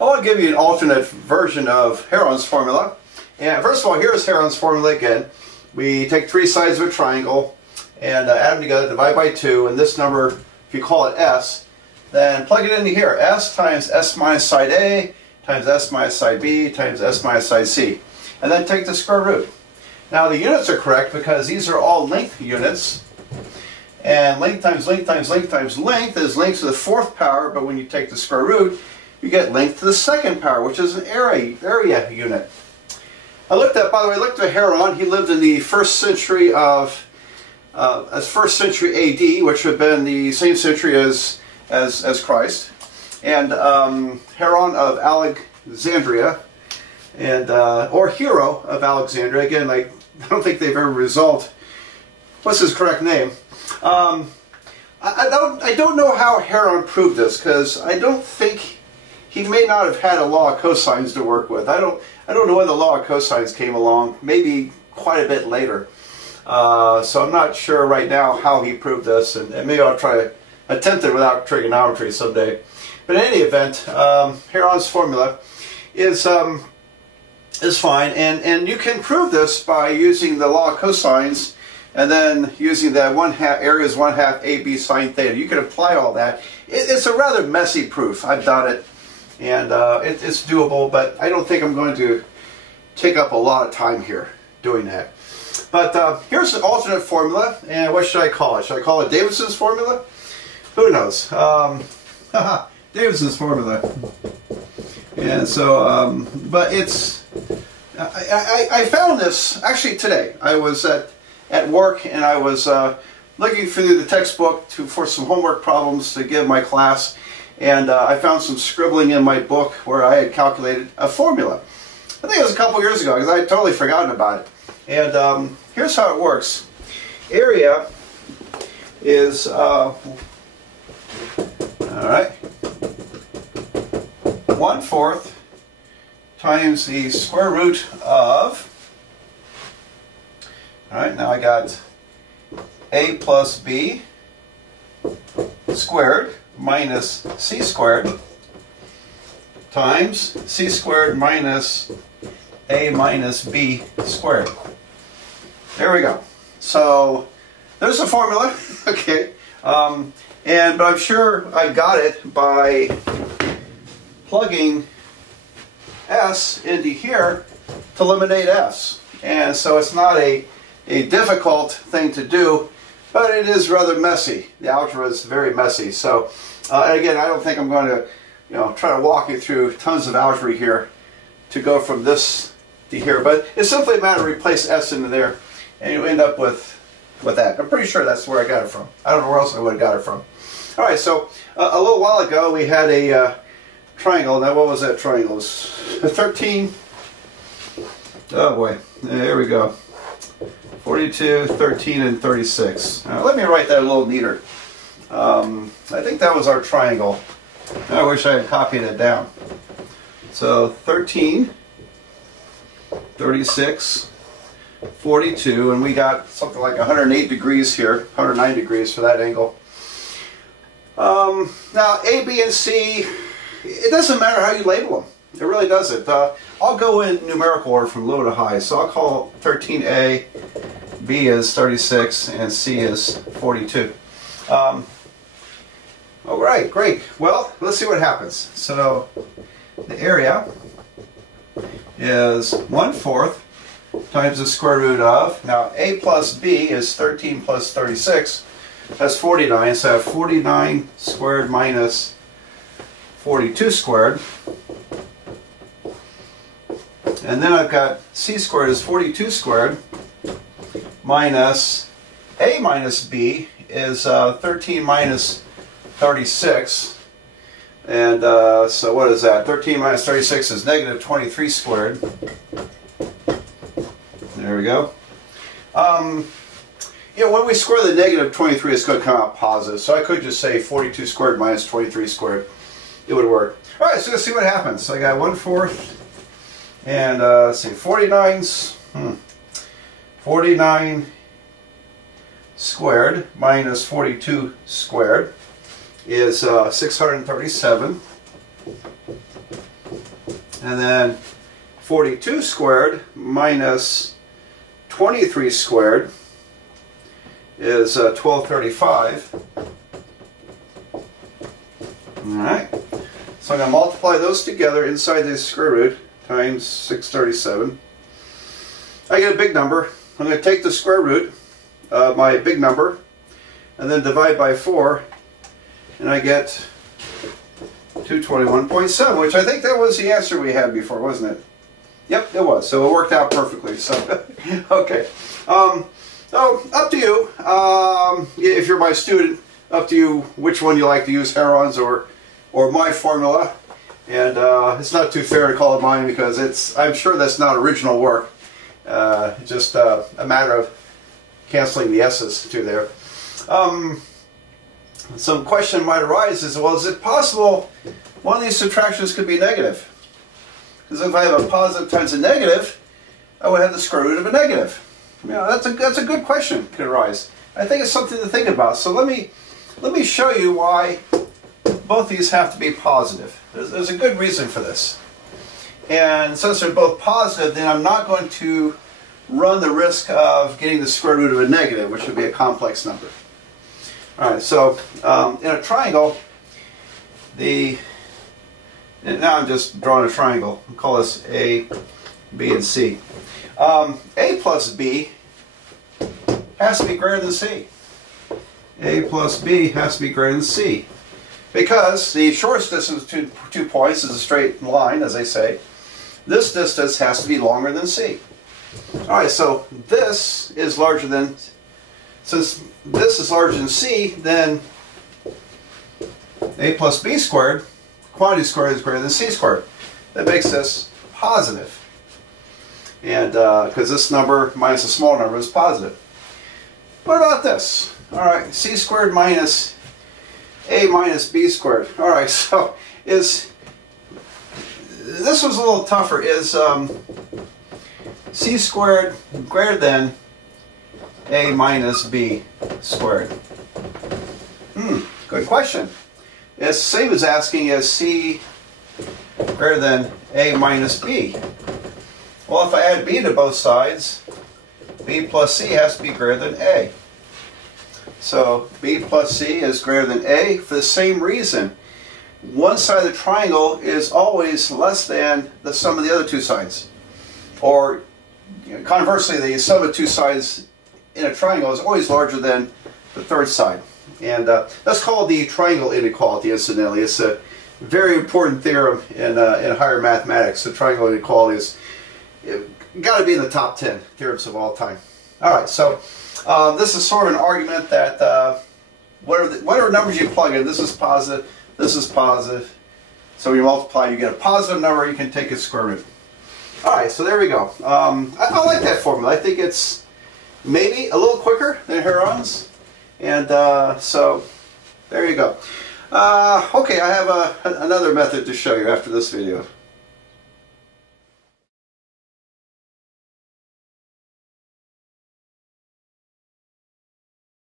I want to give you an alternate version of Heron's formula. And first of all, here's Heron's formula again. We take three sides of a triangle and add them together, divide by 2, and this number, if you call it S, then plug it into here. S times S minus side A times S minus side B times S minus side C. And then take the square root. Now the units are correct because these are all length units. And length times length times length times length is length to the 4th power, but when you take the square root, you get length to the 2nd power, which is an area unit. By the way, I looked at Heron. He lived in the 1st century of, 1st century AD, which would have been the same century as Christ. And Heron of Alexandria, and or Hero of Alexandria. Again, I don't think they've ever resolved what's his correct name. I don't know how Heron proved this, because I don't think he may not have had a law of cosines to work with. I don't know when the law of cosines came along. Maybe quite a bit later. So I'm not sure right now how he proved this, and maybe I'll try to attempt it without trigonometry someday. But in any event, Heron's formula is fine, and you can prove this by using the law of cosines and then using that area is 1/2 AB sine theta. You can apply all that. It's a rather messy proof. I've done it, and it's doable, but I don't think I'm going to take up a lot of time here doing that. But here's an alternate formula, and what should I call it? Should I call it Davidson's formula? Who knows? Davidson's formula. And so, but it's, I found this actually today. I was at work, and I was looking through the textbook for some homework problems to give my class, and I found some scribbling in my book where I had calculated a formula. I think it was a couple years ago, because I had totally forgotten about it. And here's how it works. Area is, all right, 1/4 times the square root of, alright, now I got A plus B squared minus C squared times C squared minus A minus B squared. There we go. So there's the formula. Okay. But I'm sure I got it by plugging S into here to eliminate S. And so it's not a difficult thing to do, but it is rather messy. The algebra is very messy. So and again, I don't think I'm going to try to walk you through tons of algebra here to go from this to here, but it's simply a matter of replace S into there, and you end up with that. I'm pretty sure that's where I got it from. I don't know where else I would have got it from. All right, so a little while ago we had a triangle. Now what was that triangle? It was 13. Oh boy, there we go. 42, 13, and 36. Now, let me write that a little neater. I think that was our triangle. I wish I had copied it down. So 13, 36, 42, and we got something like 108 degrees here, 109 degrees for that angle. Now A, B, and C, it doesn't matter how you label them. It really doesn't. I'll go in numerical order from low to high. So I'll call 13A, B is 36, and C is 42. All right, great. Well, let's see what happens. So the area is 1/4 times the square root of, now A plus B is 13 plus 36. That's 49, so I have 49 squared minus 42 squared. And then I've got C squared is 42 squared minus A minus B is 13 minus 36. And so what is that? 13 minus 36 is negative 23 squared. There we go. When we square the negative 23, it's going to come out positive. So I could just say 42 squared minus 23 squared. It would work. All right, so let's see what happens. So I got 1/4, and let's see, 49 squared minus 42 squared is 637. And then 42 squared minus 23 squared is 1235. Alright, so I'm going to multiply those together inside the square root times 637. I get a big number. I'm going to take the square root of my big number and then divide by 4, and I get 221.7, which I think that was the answer we had before, wasn't it? Yep, it was. So it worked out perfectly. So okay. So up to you. If you're my student, up to you which one you like to use, Heron's or my formula. And it's not too fair to call it mine because I'm sure that's not original work. Just a matter of canceling the S's to there. Some question might arise is, well, is it possible one of these subtractions could be negative? Because if I have a positive times a negative, I would have the square root of a negative. You know, that's a good question could arise. I think it's something to think about. So let me show you why both these have to be positive. There's a good reason for this. And since they're both positive, then I'm not going to run the risk of getting the square root of a negative, which would be a complex number. Alright, so in a triangle, and now I'm just drawing a triangle. We'll call this A, B, and C. A plus B has to be greater than C. A plus B has to be greater than C. Because the shortest distance between 2 points is a straight line, as they say. This distance has to be longer than C. Alright, so this is larger than, since this is larger than C, then A plus B squared, quantity squared, is greater than C squared. That makes this positive. And because this number minus a small number is positive. What about this? Alright, C squared minus A minus B squared. Alright, so this was a little tougher. Is C squared greater than A minus B squared? Good question. It's the same as asking, is C greater than A minus B? Well, if I add B to both sides, B plus C has to be greater than A. So B plus C is greater than A for the same reason. One side of the triangle is always less than the sum of the other two sides. Or conversely, the sum of two sides in a triangle is always larger than the third side. And that's called the triangle inequality, incidentally. It's a very important theorem in higher mathematics. The triangle inequality is got to be in the top 10 theorems of all time. Alright, so this is sort of an argument that whatever numbers you plug in, this is positive, so you multiply, you get a positive number, you can take its square root. Alright, so there we go. I like that formula. I think it's maybe a little quicker than Heron's. And so there you go. Okay, I have another method to show you after this video.